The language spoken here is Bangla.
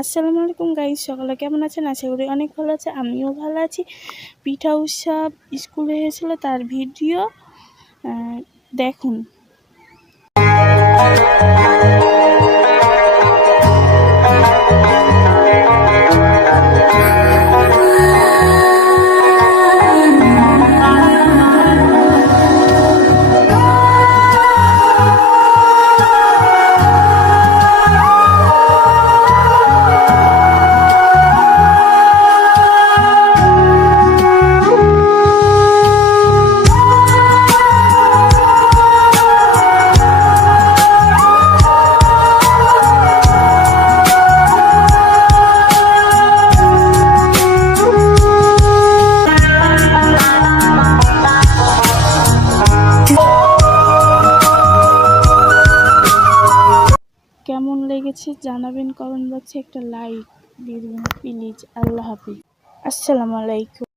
আসসালামু আলাইকুম গাইস, সকলে কেমন আছেন? আশা করি অনেক ভালো আছে। আমিও ভালো আছি। পিঠা উৎসব স্কুলে হয়েছিল, তার ভিডিও দেখুন। কেমন লেগেছে জানাবেন কমেন্ট বক্সে, একটা লাইক দিয়ে দিন প্লিজ। আল্লাহ হাফিজ, আসসালামু আলাইকুম।